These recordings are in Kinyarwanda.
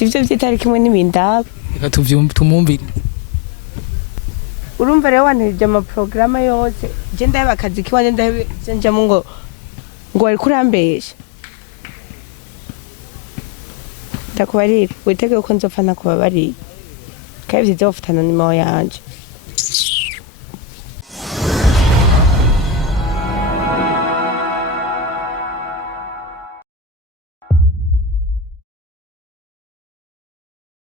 sivyo byitariki imwe n'ibindaba reka tumwumvire urumva rero wanirije ama programa yose je ndaye akazi kiwanje ndaye njamo ngo wari kurambesha ndakubarira witege ko nzopfa nakubabarira kandi bizofutana n'imao yanje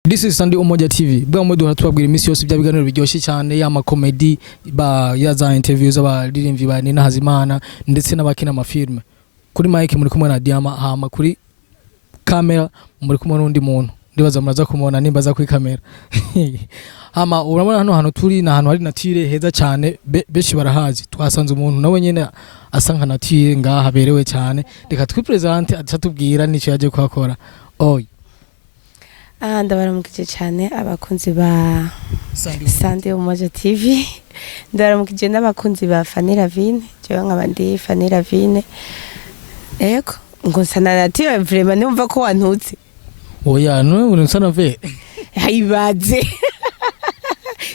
This is Sunday Umoja TV. Bwa mwedu hatubabwira imisi yose bya biganiro biryoshye cyane ya ma comedy ba ya za interviews abaririmvyi ba Nina Hazimana ndetse n'abakina amafilme. Kuri mic muri kumwe na Diama hama kuri camera muri kumwe n'undi muntu. Ndibaza muraza kumubona nimbaza kuri camera. Hama urabona hano turi na hano hari natire heza cyane beshi barahazi. Twasanze umuntu nawe nyene asanka natire ngaha haberewe cyane. Reka twipresente atatubwira nico yaje kwakora. Oy. Ndabaramukije cyane abakunzi ba Sunday Umoja TV. Ndabaramukije n'abakunzi ba FANNY LAVINE. Jewe nkabandi FANNY LAVINE. Eko ngo sanaratiwe vraiment numva ko wantutse. Oya no unsana ve. Hayibaze.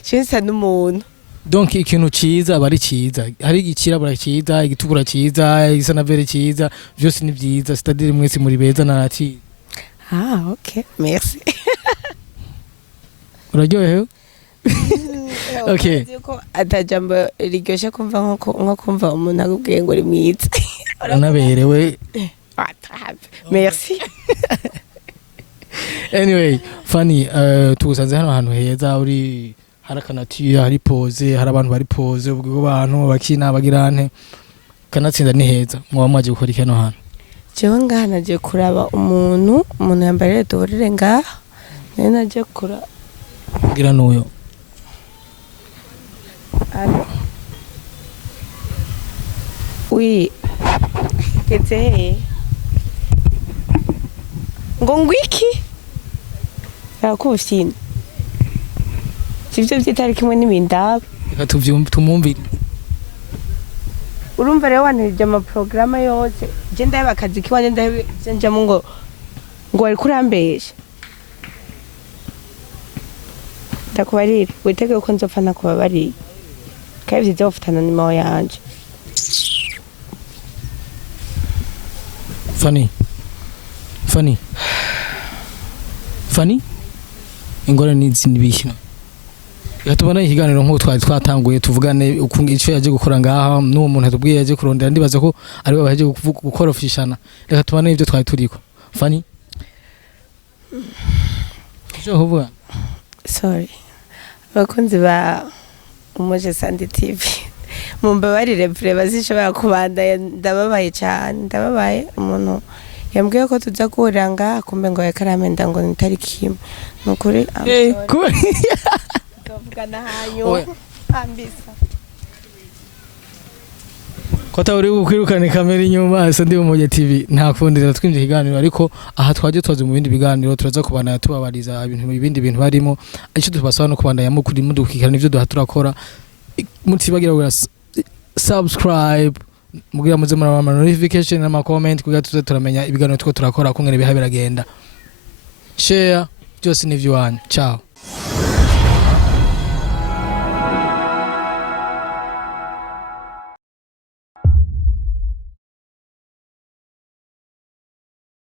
Cyensa n'umuntu. Donc ikintu ciza bari ciza. Hari igikirabura ciza, igitukura ciza, isanavere ciza, byose ni byiza. C'est-à-dire mwese muri beza narati. Ah, ok. Merci. Uraryohewe? Okay. Ko atajambo riryoshe kumva nko kumva umuntu akubwiye ngo uri mwiza. Uranaberewe. Merci. Anyway, Fanny, tugusanze hano ahantu heza uri harakanatiye, hari pose, hari abantu bari pose, ubwo abantu bakina bagirante. Kanatsinda ni heza. Mwa mwaje gukora iki hano hantu? Jewe ngaha naje kuraba umuntu yambaye duhurire ngaha nari naje kura gira nuyo Allo Oui Kete ngo ngwiki Rakufyina Sivyo byitariki imwe n'ibindaba reka tumwumvire urumva rero wanirije ama programa yose je ndaye akazi kiwanje ndaye njamo ngo wari kurambesha ndakubarira witege ko nzopfa nakubabarira kandi bizofutana n'imao yanje Fanny ingorane n'ibishina Yatubona ikiganiro nko twatanguye tuvugane ico yaje gukora ngaha n'uwo muntu atubwiye yaje kurondera ndibaza ko ari baje gukorofishana reka tubane ivyo twari turiko Fanny Jehovah Sorry bakunzi ba Umoja Sunday TV mumbabarire vre bazishobora kubanda ndababaye cyane ndababaye umuntu yambwiye ko tuza kuranga kumbe ngo yakaramenda ngo nitariki nukuri Gana hanyo ambisa Kota uri gukwirukana kamera inyuma Sunday Umoja TV nta kundira twimje ikiganiro ariko aha twaje twaze mu bindi biganiro turaza kubana tubabariza ibindi bintu barimo icyo tubasaba no kubanda yamukuri mudukikana ivyo duhaturakora mutibagira subscribe mugira muze murama notification na comment kugira tuze turamenya ibiganiro tuko turakora kungene biha biragenda share byose n'ivyo wanyu ciao